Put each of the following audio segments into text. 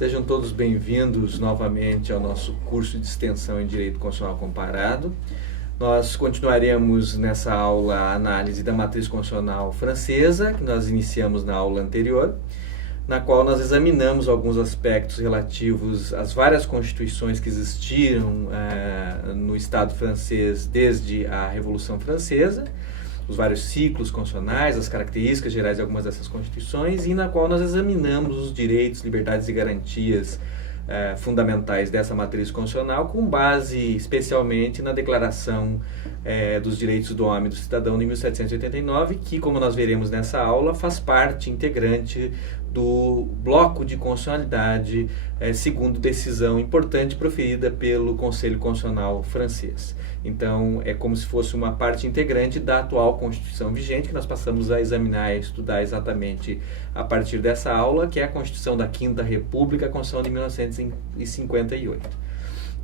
Sejam todos bem-vindos novamente ao nosso curso de extensão em Direito Constitucional Comparado. Nós continuaremos nessa aula a análise da matriz constitucional francesa, que nós iniciamos na aula anterior, na qual nós examinamos alguns aspectos relativos às várias constituições que existiram no Estado francês desde a Revolução Francesa, os vários ciclos constitucionais, as características gerais de algumas dessas constituições, e na qual nós examinamos os direitos, liberdades e garantias fundamentais dessa matriz constitucional, com base especialmente na Declaração dos Direitos do Homem e do Cidadão de 1789, que, como nós veremos nessa aula, faz parte integrante do bloco de constitucionalidade segundo decisão importante proferida pelo Conselho Constitucional francês. Então, é como se fosse uma parte integrante da atual Constituição vigente, que nós passamos a examinar e estudar exatamente a partir dessa aula, que é a Constituição da Quinta República, a Constituição de 1958.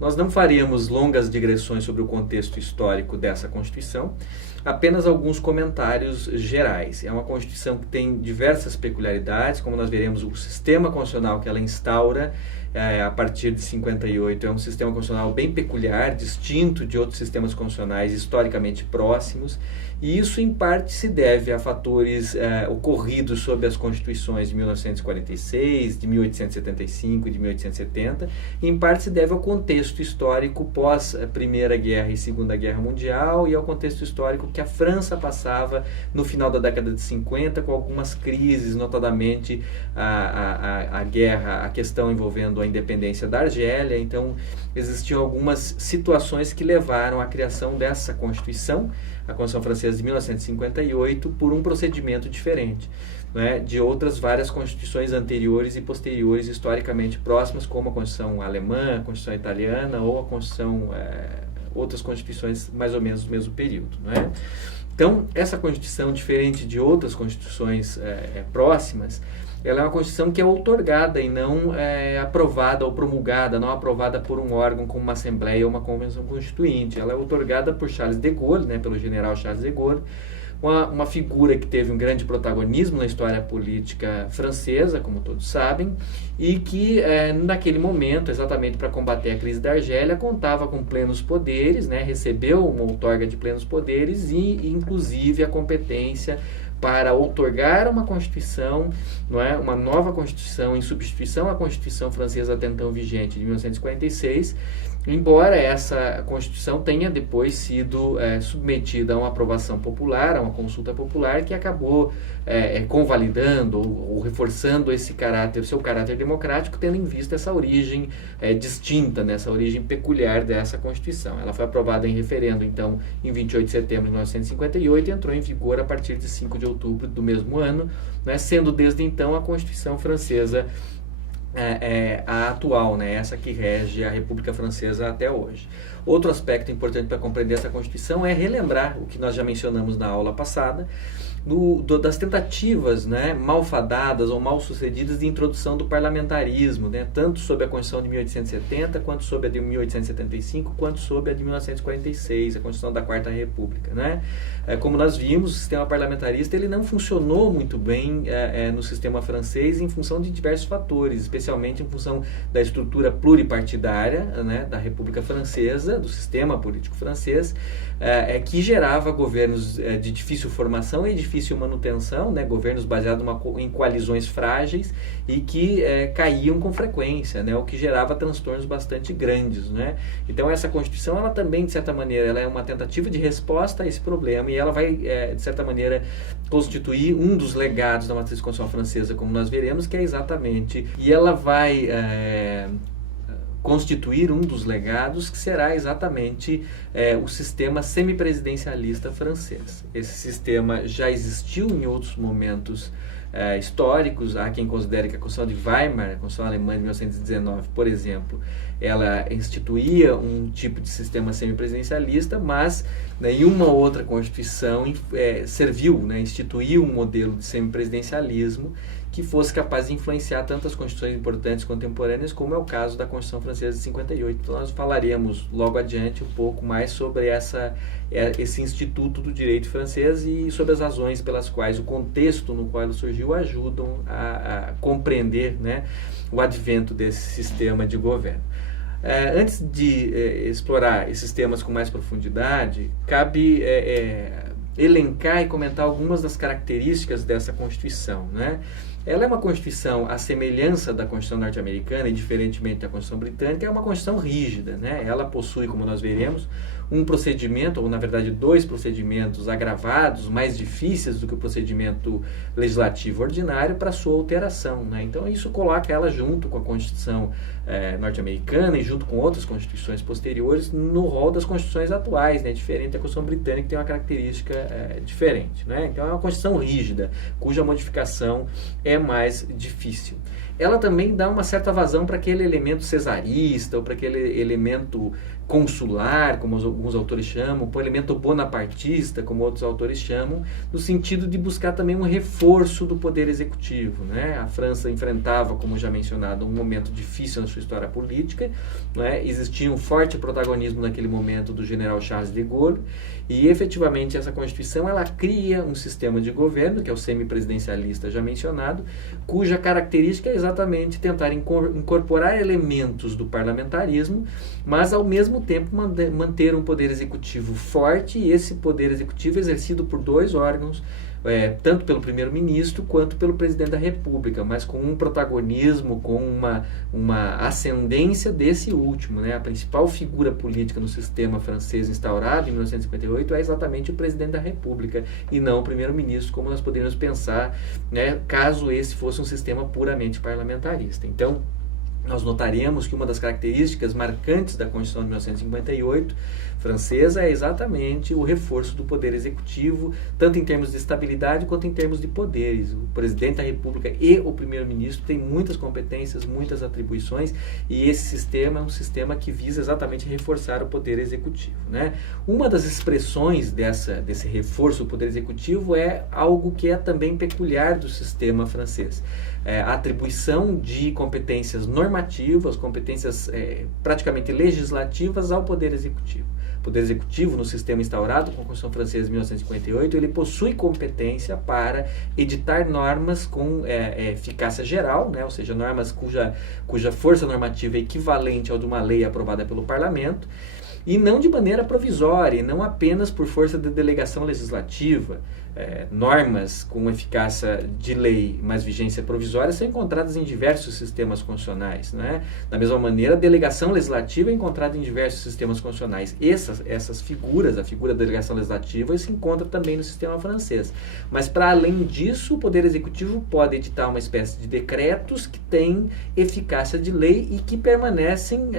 Nós não faremos longas digressões sobre o contexto histórico dessa Constituição, apenas alguns comentários gerais. É uma Constituição que tem diversas peculiaridades, como nós veremos, o sistema constitucional que ela instaura a partir de 58 é um sistema constitucional bem peculiar, distinto de outros sistemas constitucionais historicamente próximos, e isso em parte se deve a fatores ocorridos sob as constituições de 1946, de 1875 e de 1870, e em parte se deve ao contexto histórico pós a Primeira Guerra e Segunda Guerra Mundial e ao contexto histórico que a França passava no final da década de 50 com algumas crises, notadamente a guerra, a questão envolvendo a independência da Argélia. Então existiam algumas situações que levaram à criação dessa Constituição, a Constituição Francesa de 1958, por um procedimento diferente, né, de outras várias constituições anteriores e posteriores historicamente próximas, como a Constituição Alemã, a Constituição Italiana ou a Constituição, outras constituições mais ou menos do mesmo período, né? Então, essa Constituição, diferente de outras constituições próximas, ela é uma Constituição que é outorgada e não aprovada ou promulgada, não aprovada por um órgão como uma Assembleia ou uma Convenção Constituinte. Ela é outorgada por Charles de Gaulle, né, pelo general Charles de Gaulle, uma figura que teve um grande protagonismo na história política francesa, como todos sabem, e que naquele momento, exatamente para combater a crise da Argélia, contava com plenos poderes, né, recebeu uma outorga de plenos poderes e, inclusive, a competência para outorgar uma Constituição, não é, uma nova Constituição em substituição à Constituição francesa até então vigente de 1946, embora essa Constituição tenha depois sido submetida a uma aprovação popular, a uma consulta popular, que acabou convalidando ou reforçando esse caráter, seu caráter democrático, tendo em vista essa origem distinta, né, essa origem peculiar dessa Constituição. Ela foi aprovada em referendo, então, em 28 de setembro de 1958 e entrou em vigor a partir de 5 de outubro do mesmo ano, né, sendo desde então a Constituição francesa a atual, né, essa que rege a República Francesa até hoje. Outro aspecto importante para compreender essa Constituição é relembrar o que nós já mencionamos na aula passada, das tentativas, né, malfadadas ou mal sucedidas de introdução do parlamentarismo, né, tanto sob a Constituição de 1870, quanto sob a de 1875, quanto sob a de 1946, a Constituição da Quarta República, né? Como nós vimos, o sistema parlamentarista ele não funcionou muito bem no sistema francês em função de diversos fatores, especialmente em função da estrutura pluripartidária, né, da República Francesa, do sistema político francês, que gerava governos de difícil formação e difícil manutenção, né, governos baseados em coalizões frágeis e que caíam com frequência, né, o que gerava transtornos bastante grandes, né? Então essa Constituição, ela também, de certa maneira, ela é uma tentativa de resposta a esse problema e ela vai, de certa maneira, constituir um dos legados da matriz constitucional francesa, como nós veremos, que é exatamente, e ela vai constituir um dos legados que será exatamente o sistema semipresidencialista francês. Esse sistema já existiu em outros momentos históricos. Há quem considere que a Constituição de Weimar, a Constituição alemã de 1919, por exemplo, ela instituía um tipo de sistema semipresidencialista, mas nenhuma outra Constituição serviu, né, instituiu um modelo de semipresidencialismo que fosse capaz de influenciar tantas constituições importantes contemporâneas, como é o caso da Constituição Francesa de 58. Então, nós falaremos logo adiante um pouco mais sobre esse instituto do direito francês e sobre as razões pelas quais o contexto no qual ele surgiu ajudam a compreender, né, o advento desse sistema de governo. Antes de explorar esses temas com mais profundidade, cabe elencar e comentar algumas das características dessa Constituição, né? Ela é uma Constituição, à semelhança da Constituição norte-americana e diferentemente da Constituição britânica, é uma Constituição rígida, né? Ela possui, como nós veremos, um procedimento, ou na verdade 2 procedimentos agravados, mais difíceis do que o procedimento legislativo ordinário para sua alteração, né? Então isso coloca ela junto com a Constituição norte-americana e junto com outras constituições posteriores no rol das constituições atuais, né? Diferente da Constituição britânica, que tem uma característica diferente, né? Então é uma Constituição rígida, cuja modificação é mais difícil. Ela também dá uma certa vazão para aquele elemento cesarista, ou para aquele elemento consular, como alguns autores chamam, para o elemento bonapartista, como outros autores chamam, no sentido de buscar também um reforço do poder executivo, né? A França enfrentava, como já mencionado, um momento difícil na sua história política, né? Existia um forte protagonismo naquele momento do general Charles de Gaulle, e efetivamente essa Constituição ela cria um sistema de governo, que é o semipresidencialista já mencionado, cuja característica é exatamente tentar incorporar elementos do parlamentarismo, mas ao mesmo tempo manter um poder executivo forte, e esse poder executivo exercido por 2 órgãos, tanto pelo primeiro-ministro quanto pelo presidente da República, mas com um protagonismo, com uma ascendência desse último, né? A principal figura política no sistema francês instaurado em 1958 é exatamente o presidente da República e não o primeiro-ministro, como nós poderíamos pensar, né, caso esse fosse um sistema puramente parlamentarista. Então, nós notaremos que uma das características marcantes da Constituição de 1958 francesa é exatamente o reforço do poder executivo, tanto em termos de estabilidade quanto em termos de poderes. O presidente da República e o primeiro-ministro têm muitas competências, muitas atribuições, e esse sistema é um sistema que visa exatamente reforçar o poder executivo, né? Uma das expressões desse reforço do poder executivo é algo que é também peculiar do sistema francês. A atribuição de competências normativas, competências praticamente legislativas ao Poder Executivo. O Poder Executivo, no sistema instaurado com a Constituição Francesa de 1958, ele possui competência para editar normas com eficácia geral, né? Ou seja, normas cuja força normativa é equivalente ao de uma lei aprovada pelo Parlamento, e não de maneira provisória, e não apenas por força de delegação legislativa. Normas com eficácia de lei, mas vigência provisória, são encontradas em diversos sistemas constitucionais, né? Da mesma maneira, a delegação legislativa é encontrada em diversos sistemas constitucionais. Essas figuras, a figura da delegação legislativa, se encontra também no sistema francês. Mas, para além disso, o Poder Executivo pode editar uma espécie de decretos que têm eficácia de lei e que permanecem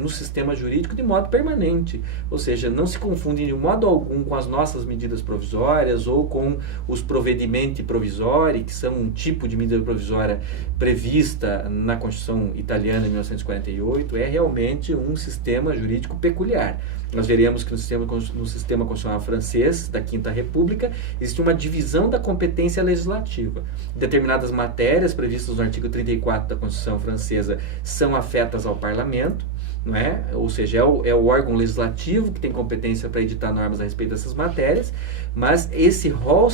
no sistema jurídico de modo permanente. Ou seja, não se confundem de modo algum com as nossas medidas provisórias ou com os provvedimenti provisori, que são um tipo de medida provisória prevista na Constituição italiana de 1948, é realmente um sistema jurídico peculiar. Nós veremos que no sistema constitucional francês, da Quinta República, existe uma divisão da competência legislativa. Determinadas matérias previstas no artigo 34 da Constituição francesa são afetas ao parlamento, não é? Ou seja, é o órgão legislativo que tem competência para editar normas a respeito dessas matérias, mas esse rol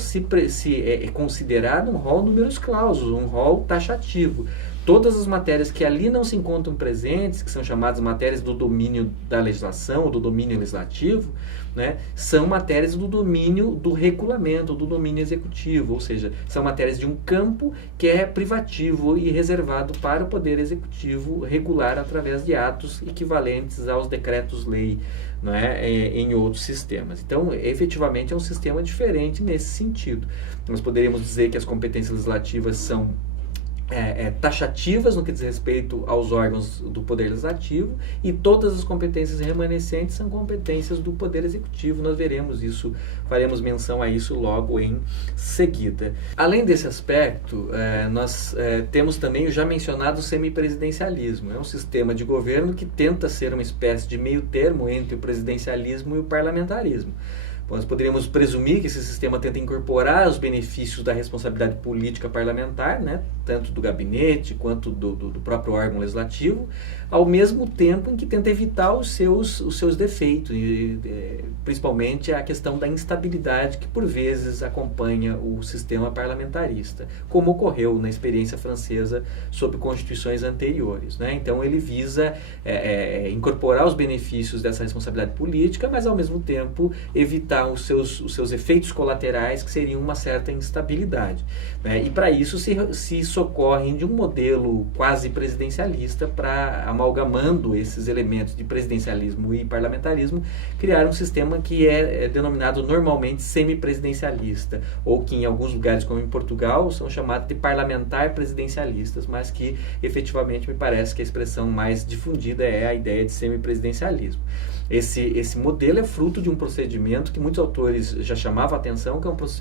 é considerado um rol numerus clausus, um rol taxativo. Todas as matérias que ali não se encontram presentes, que são chamadas matérias do domínio da legislação, ou do domínio legislativo, né, são matérias do domínio do regulamento, do domínio executivo, ou seja, são matérias de um campo que é privativo e reservado para o Poder Executivo regular através de atos equivalentes aos decretos-lei, não é, em outros sistemas. Então, efetivamente, é um sistema diferente nesse sentido. Nós poderíamos dizer que as competências legislativas são taxativas no que diz respeito aos órgãos do Poder Legislativo, e todas as competências remanescentes são competências do Poder Executivo. Nós veremos isso, faremos menção a isso logo em seguida. Além desse aspecto, nós temos também o já mencionado semipresidencialismo. É um sistema de governo que tenta ser uma espécie de meio termo entre o presidencialismo e o parlamentarismo. Nós poderíamos presumir que esse sistema tenta incorporar os benefícios da responsabilidade política parlamentar, né, tanto do gabinete quanto do próprio órgão legislativo, ao mesmo tempo em que tenta evitar os seus defeitos, principalmente a questão da instabilidade que por vezes acompanha o sistema parlamentarista, como ocorreu na experiência francesa sob constituições anteriores, né? Então ele visa incorporar os benefícios dessa responsabilidade política, mas ao mesmo tempo evitar os seus efeitos colaterais, que seriam uma certa instabilidade, né? E para isso se socorrem de um modelo quase presidencialista para, amalgamando esses elementos de presidencialismo e parlamentarismo, criar um sistema que é denominado normalmente semipresidencialista, ou que em alguns lugares, como em Portugal, são chamados de parlamentar presidencialistas, mas que efetivamente me parece que a expressão mais difundida é a ideia de semipresidencialismo. Esse modelo é fruto de um procedimento que muitos autores já chamavam a atenção,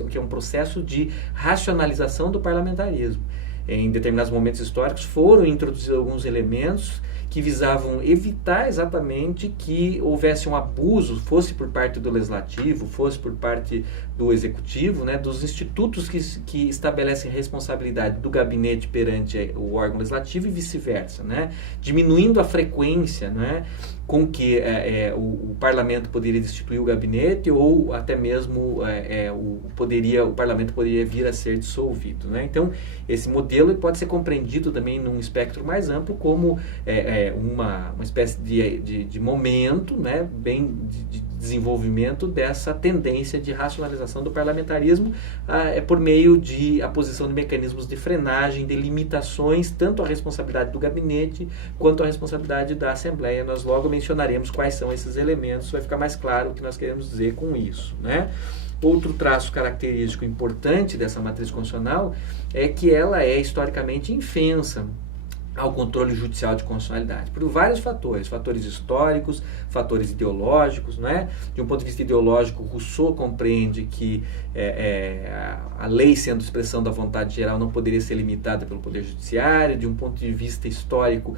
que é um processo de racionalização do parlamentarismo. Em determinados momentos históricos foram introduzidos alguns elementos que visavam evitar exatamente que houvesse um abuso, fosse por parte do legislativo, fosse por parte do executivo, né, dos institutos que estabelecem responsabilidade do gabinete perante o órgão legislativo e vice-versa, né, diminuindo a frequência, né, com que o parlamento poderia destituir o gabinete, ou até mesmo o parlamento poderia vir a ser dissolvido, né? Então, esse modelo pode ser compreendido também num espectro mais amplo como uma espécie de momento, né, de desenvolvimento dessa tendência de racionalização do parlamentarismo por meio de aposição de mecanismos de frenagem, de limitações, tanto à responsabilidade do gabinete quanto à responsabilidade da Assembleia. Nós logo mencionaremos quais são esses elementos, vai ficar mais claro o que nós queremos dizer com isso, né? Outro traço característico importante dessa matriz constitucional é que ela é historicamente infensa ao controle judicial de constitucionalidade, por vários fatores históricos, fatores ideológicos, né? De um ponto de vista ideológico, Rousseau compreende que a lei, sendo expressão da vontade geral, não poderia ser limitada pelo Poder Judiciário. De um ponto de vista histórico,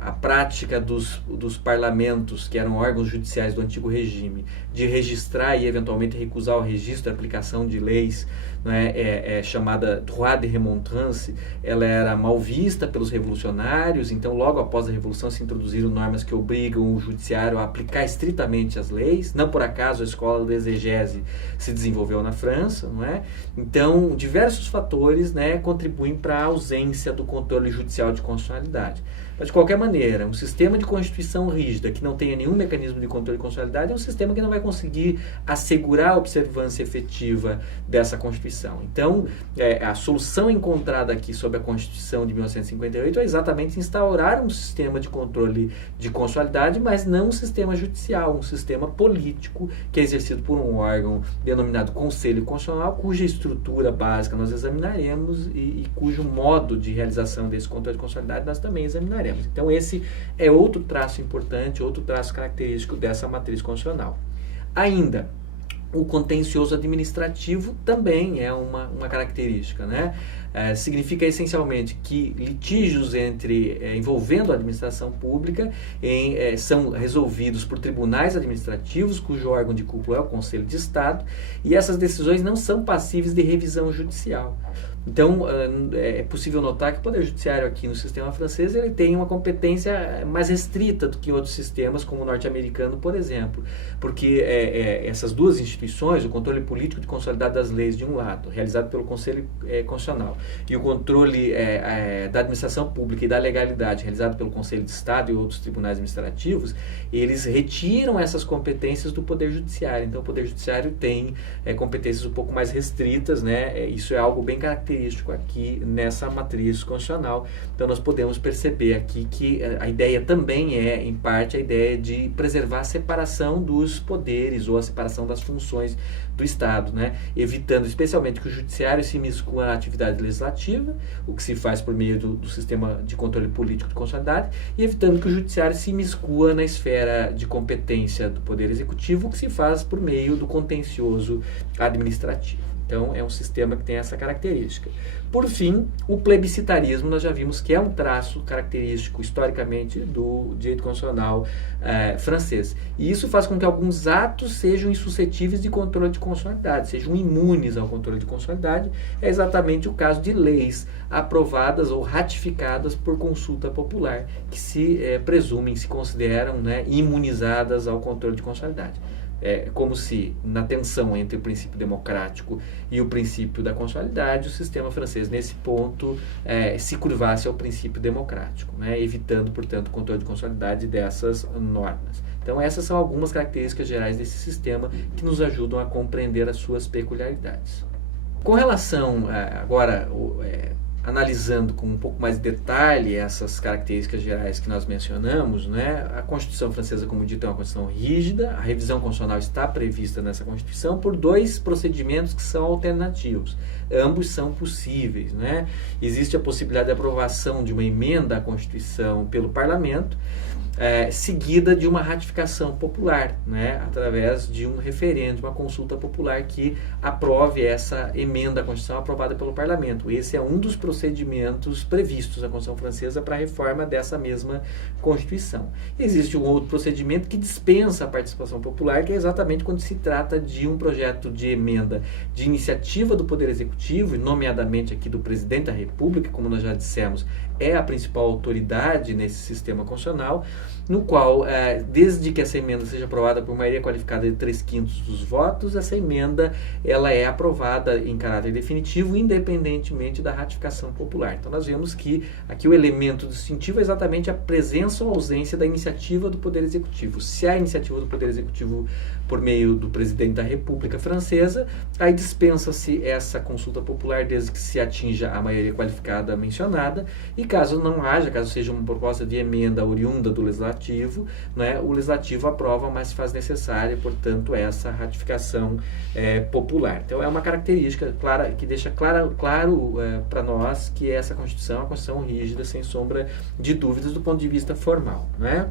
a prática dos parlamentos, que eram órgãos judiciais do antigo regime, de registrar e eventualmente recusar o registro e aplicação de leis, né, chamada droit de remontrance, ela era mal vista pelos revolucionários. Então, logo após a Revolução, se introduziram normas que obrigam o judiciário a aplicar estritamente as leis. Não por acaso a escola da exegese se desenvolveu na França, não é? Então, diversos fatores, né, contribuem para a ausência do controle judicial de constitucionalidade. Mas, de qualquer maneira, um sistema de constituição rígida que não tenha nenhum mecanismo de controle de constitucionalidade é um sistema que não vai conseguir assegurar a observância efetiva dessa Constituição. Então, a solução encontrada aqui sob a Constituição de 1958 é exatamente instaurar um sistema de controle de constitucionalidade, mas não um sistema judicial, um sistema político que é exercido por um órgão denominado Conselho Constitucional, cuja estrutura básica nós examinaremos e cujo modo de realização desse controle de constitucionalidade nós também examinaremos. Então, esse é outro traço importante, outro traço característico dessa matriz constitucional. Ainda, o contencioso administrativo também é uma característica, né? Significa essencialmente que litígios envolvendo a administração pública são resolvidos por tribunais administrativos, cujo órgão de cúpula é o Conselho de Estado, e essas decisões não são passíveis de revisão judicial. Então, é possível notar que o Poder Judiciário aqui no sistema francês ele tem uma competência mais restrita do que em outros sistemas, como o norte-americano, por exemplo, porque essas duas instituições, o controle político de consolidado das leis, de um lado, realizado pelo Conselho Constitucional, e o controle da administração pública e da legalidade, realizado pelo Conselho de Estado e outros tribunais administrativos, eles retiram essas competências do Poder Judiciário. Então, o Poder Judiciário tem competências um pouco mais restritas, né? Isso é algo bem característico aqui nessa matriz constitucional. Então, nós podemos perceber aqui que a ideia também em parte, a ideia de preservar a separação dos poderes ou a separação das funções do Estado, né? Evitando especialmente que o Judiciário se imiscua na atividade legislativa, o que se faz por meio do sistema de controle político de constitucionalidade, e evitando que o Judiciário se imiscua na esfera de competência do Poder Executivo, o que se faz por meio do contencioso administrativo. Então, é um sistema que tem essa característica. Por fim, o plebiscitarismo, nós já vimos que é um traço característico, historicamente, do direito constitucional francês. E isso faz com que alguns atos sejam insuscetíveis de controle de constitucionalidade, sejam imunes ao controle de constitucionalidade. É exatamente o caso de leis aprovadas ou ratificadas por consulta popular, que se presumem, se consideram, né, imunizadas ao controle de constitucionalidade. É como se, na tensão entre o princípio democrático e o princípio da constitucionalidade, o sistema francês, nesse ponto, se curvasse ao princípio democrático, né, evitando, portanto, o controle de constitucionalidade dessas normas. Então, essas são algumas características gerais desse sistema que nos ajudam a compreender as suas peculiaridades. Com relação, agora, analisando com um pouco mais de detalhe essas características gerais que nós mencionamos, né, a Constituição francesa, como dito, é uma Constituição rígida. A revisão constitucional está prevista nessa Constituição por dois procedimentos que são alternativos. Ambos são possíveis, né? Existe a possibilidade de aprovação de uma emenda à Constituição pelo Parlamento, seguida de uma ratificação popular, né, através de um referendo, de uma consulta popular que aprove essa emenda à Constituição aprovada pelo Parlamento. Esse é um dos procedimentos previstos na Constituição francesa para a reforma dessa mesma Constituição. Existe um outro procedimento que dispensa a participação popular, que é exatamente quando se trata de um projeto de emenda de iniciativa do Poder Executivo, nomeadamente aqui do Presidente da República, como nós já dissemos, é a principal autoridade nesse sistema constitucional, no qual, desde que essa emenda seja aprovada por maioria qualificada de 3/5 dos votos, essa emenda ela é aprovada em caráter definitivo, independentemente da ratificação popular. Então, nós vemos que aqui o elemento distintivo é exatamente a presença ou ausência da iniciativa do Poder Executivo. Se há iniciativa do Poder Executivo por meio do Presidente da República Francesa, aí dispensa-se essa consulta popular desde que se atinja a maioria qualificada mencionada, e caso não haja, caso seja uma proposta de emenda oriunda do Legislativo, né, o Legislativo aprova, mas se faz necessária, portanto, essa ratificação popular. Então, é uma característica clara, que deixa claro para nós que essa Constituição é uma Constituição rígida, sem sombra de dúvidas, do ponto de vista formal, né?